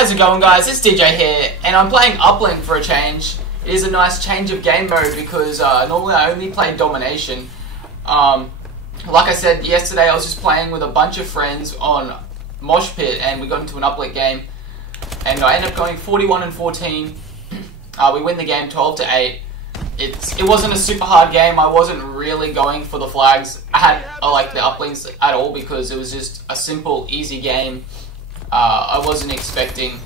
How's it going, guys? It's DJ here, and I'm playing Uplink for a change. It is a nice change of game mode because normally I only play Domination. Like I said yesterday, I was just playing with a bunch of friends on Mosh Pit, and we got into an Uplink game, and I ended up going 41-14. We win the game 12-8. It wasn't a super hard game. I wasn't really going for the flags like the uplinks at all because it was just a simple, easy game. I wasn't expecting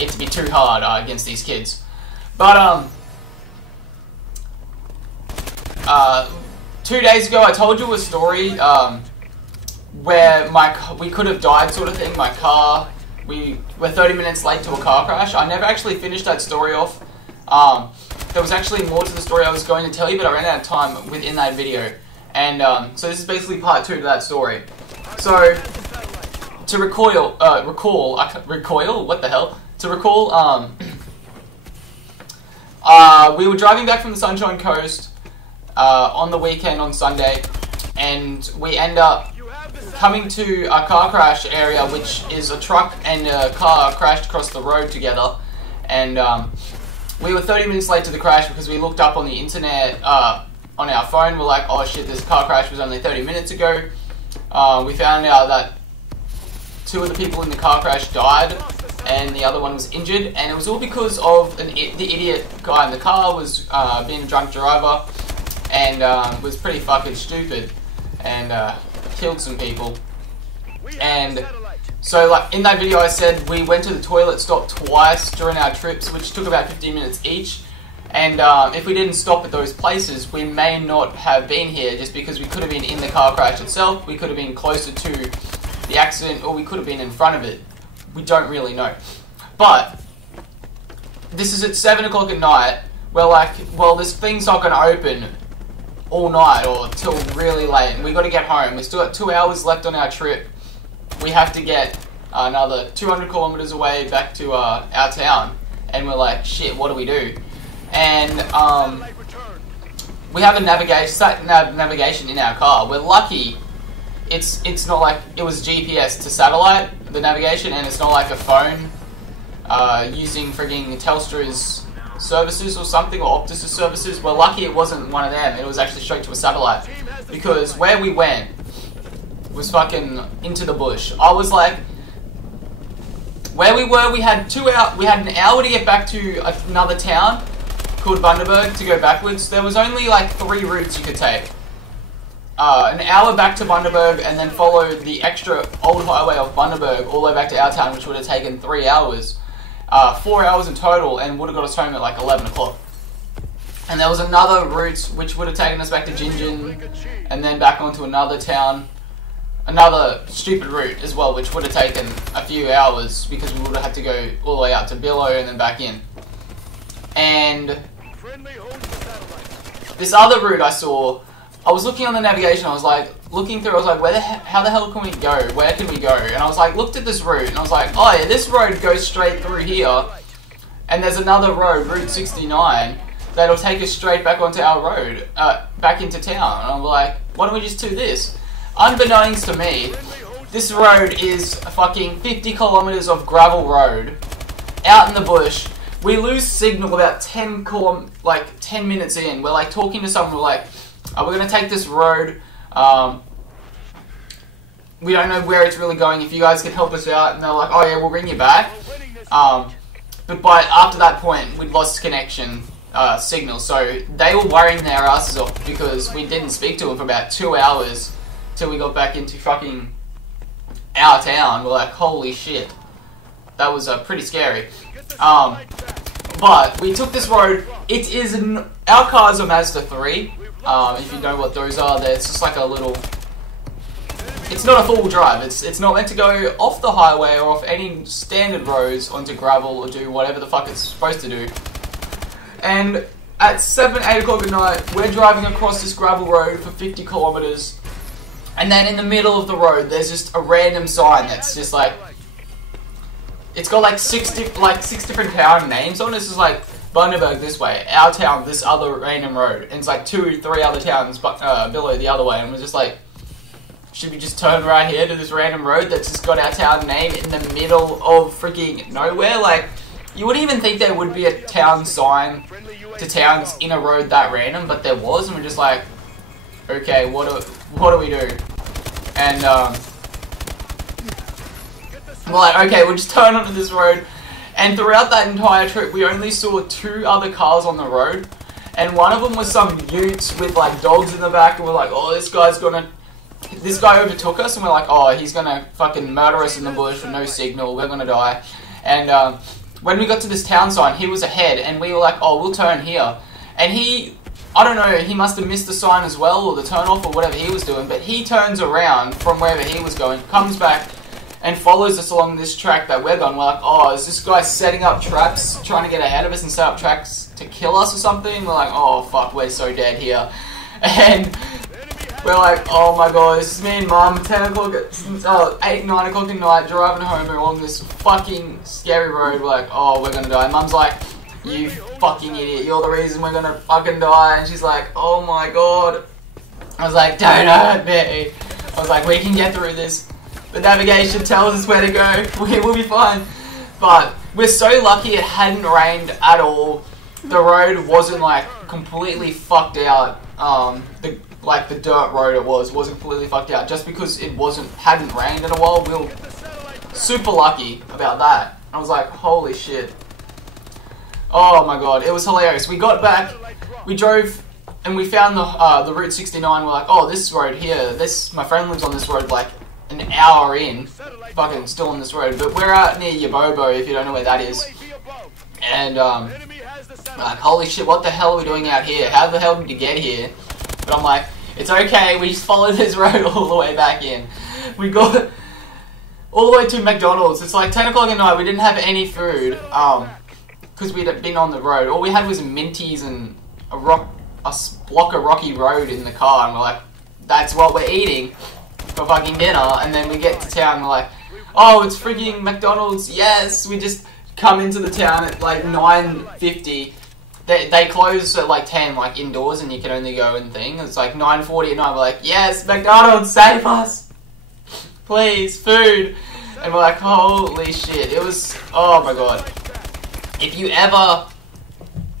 it to be too hard against these kids. But 2 days ago I told you a story where we could have died, sort of thing. My car, we were 30 minutes late to a car crash. I never actually finished that story off. There was actually more to the story I was going to tell you, but I ran out of time within that video. And so this is basically part 2 to that story. So to recall, what the hell? To recall, we were driving back from the Sunshine Coast on the weekend on Sunday, and we end up coming to a car crash area, which is a truck and a car crashed across the road together. And we were 30 minutes late to the crash because we looked up on the internet on our phone. We're like, oh shit, this car crash was only 30 minutes ago. We found out that 2 of the people in the car crash died and the other one was injured, and it was all because of the idiot guy in the car was being a drunk driver and was pretty fucking stupid and killed some people. And so, like, in that video I said we went to the toilet stop twice during our trips, which took about 15 minutes each. And if we didn't stop at those places, we may not have been here, just because we could have been in the car crash itself, we could have been closer to the accident, or we could have been in front of it. We don't really know. But this is at 7 o'clock at night. We're like, well, this thing's not going to open all night or till really late. We got to get home. We still got 2 hours left on our trip. We have to get another 200 kilometers away back to our town. And we're like, shit, what do we do? And we have a navigation in our car. We're lucky. It's not like it was GPS to satellite, the navigation, and it's not like a phone using frigging Telstra's services or something, or Optus' services. We're lucky it wasn't one of them. It was actually straight to a satellite, because where we went was fucking into the bush. I was like, where we were, we had an hour to get back to another town called Bundaberg to go backwards. There was only like 3 routes you could take. An hour back to Bundaberg, and then follow the extra old highway of Bundaberg all the way back to our town, which would have taken 3 hours. 4 hours in total, and would have got us home at like 11 o'clock. And there was another route which would have taken us back to Gingin, and then back onto another town. Another stupid route as well, which would have taken a few hours, because we would have had to go all the way out to Billow and then back in. And this other route I saw, I was looking on the navigation, I was like, looking through, I was like, how the hell can we go? Where can we go? And I was like, looked at this route, and I was like, oh yeah, this road goes straight through here, and there's another road, Route 69, that'll take us straight back onto our road, back into town. And I'm like, why don't we just do this? Unbeknownst to me, this road is fucking 50 kilometers of gravel road, out in the bush. We lose signal about 10 minutes in. We're like talking to someone, we're like, we're going to take this road. We don't know where it's really going. If you guys can help us out. And they're like, oh yeah, we'll bring you back. But after that point, we'd lost connection signal. So they were worrying their asses off because we didn't speak to them for about 2 hours till we got back into fucking our town. We're like, holy shit. That was pretty scary. But we took this road. It is our car's a Mazda 3. If you know what those are, it's just like a little. It's not a full drive. It's not meant to go off the highway or off any standard roads onto gravel or do whatever the fuck it's supposed to do. And at 7, 8 o'clock at night, we're driving across this gravel road for 50 kilometers, and then in the middle of the road, there's just a random sign that's just like. It's got like 6 different town names on it. It's just like Bundaberg this way, our town this other random road, and it's like 2, 3 other towns, but Billow the other way, and we're just like, should we just turn right here to this random road that's just got our town name in the middle of freaking nowhere? Like, you wouldn't even think there would be a town sign to towns in a road that random, but there was, and we're just like, okay, what do we do? And we're like, okay, we'll just turn onto this road. And throughout that entire trip, we only saw 2 other cars on the road, and one of them was some utes with like dogs in the back, and we're like, oh, this guy overtook us, and we're like, oh, he's gonna fucking murder us in the bush with no signal, we're gonna die. And when we got to this town sign, he was ahead, and we were like, oh, we'll turn here. And he, I don't know, he must have missed the sign as well, or the turn off, or whatever he was doing, but he turns around from wherever he was going, comes back, and follows us along this track that we're going. We're like, oh, is this guy setting up traps, trying to get ahead of us and set up tracks to kill us or something? We're like, oh, fuck, we're so dead here. And we're like, oh my god, this is me and Mum, 10 o'clock, 8, 9 o'clock at night, driving home along this fucking scary road. We're like, oh, we're gonna die. Mum's like, you fucking idiot, you're the reason we're gonna fucking die. And she's like, oh my god. I was like, don't hurt me. I was like, we can get through this. The navigation tells us where to go. We'll be fine. But we're so lucky it hadn't rained at all. The road wasn't like completely fucked out. The dirt road it wasn't completely fucked out just because it hadn't rained in a while. We were super lucky about that. I was like, holy shit. Oh my god, it was hilarious. We got back, we drove, and we found the Route 69. We're like, oh, this road here, my friend lives on this road like an hour in, fucking still on this road, but we're out near Yabobo, if you don't know where that is. And like, holy shit, what the hell are we doing out here? How the hell did you get here? But I'm like, it's okay, we just followed this road all the way back in. We got all the way to McDonald's. It's like 10 o'clock at night, we didn't have any food, because we'd been on the road. All we had was Minties and a block of Rocky Road in the car, and we're like, that's what we're eating for fucking dinner. And then we get to town and we're like, oh, it's freaking McDonald's, yes. We just come into the town at like 9:50. They close at like 10, like indoors, and you can only go and thing. It's like 9:40 at night. We're like, yes, McDonald's, save us, please, food. And we're like, holy shit. It was, oh my god. If you ever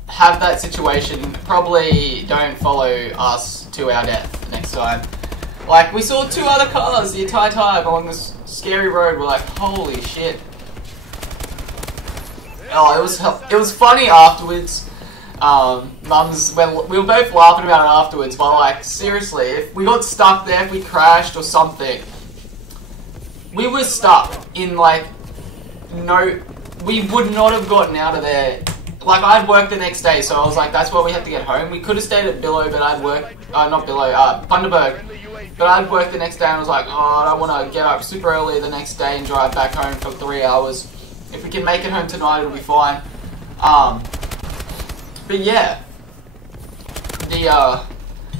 have that situation, probably don't follow us to our death next time. Like, we saw 2 other cars the entire time along this scary road. We're like, holy shit. Oh, it was funny afterwards. We were both laughing about it afterwards, but like, seriously, if we got stuck there, if we crashed or something, we were stuck in like, we would not have gotten out of there. Like, I'd work the next day, so I was like, that's why we had to get home. We could have stayed at Billow, but I'd work, not Billow, Bundaberg. But I'd work the next day and I was like, oh, I don't want to get up super early the next day and drive back home for 3 hours. If we can make it home tonight, it'll be fine. But yeah,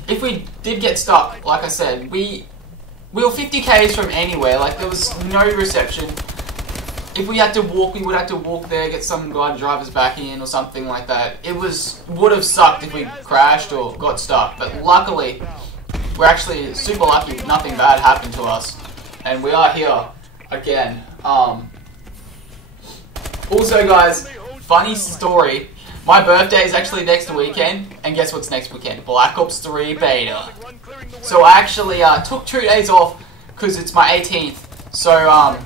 if we did get stuck, like I said, we were 50 k's from anywhere. Like, there was no reception. If we had to walk, we would have to walk there, get some guy to drive us back in or something like that. It would have sucked if we crashed or got stuck. But luckily, we're actually super lucky. Nothing bad happened to us, and we are here again. Also, guys, funny story. My birthday is actually next weekend, and guess what's next weekend? Black Ops 3 beta. So I actually took 2 days off because it's my 18th. So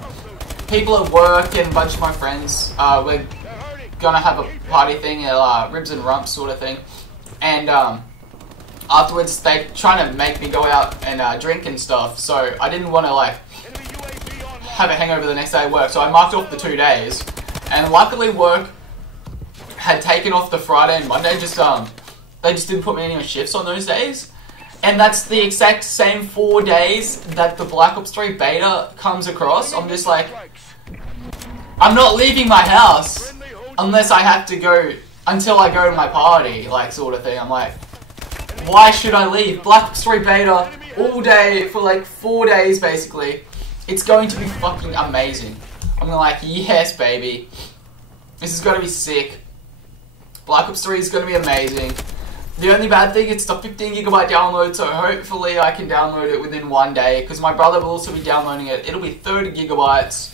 people at work and a bunch of my friends, we're gonna have a party thing at Ribs and Rumps sort of thing, and afterwards they trying to make me go out and drink and stuff. So I didn't want to like have a hangover the next day at work, so I marked off the 2 days, and luckily work had taken off the Friday and Monday. Just they just didn't put me any shifts on those days, and that's the exact same 4 days that the Black Ops 3 beta comes across. I'm just like, I'm not leaving my house unless I have to go, until I go to my party, like, sort of thing. I'm like, why should I leave? Black Ops 3 beta all day for like 4 days basically. It's going to be fucking amazing. I'm like, yes baby, this is gonna be sick. Black Ops 3 is gonna be amazing. The only bad thing, it's the 15GB download, so hopefully I can download it within one day, because my brother will also be downloading it. It'll be 30GB.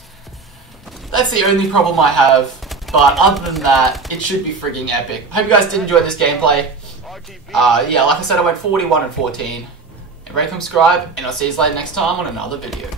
That's the only problem I have, but other than that, it should be frigging epic. Hope you guys did enjoy this gameplay. Yeah, like I said, I went 41 and 14. And rate, subscribe, and I'll see you later next time on another video.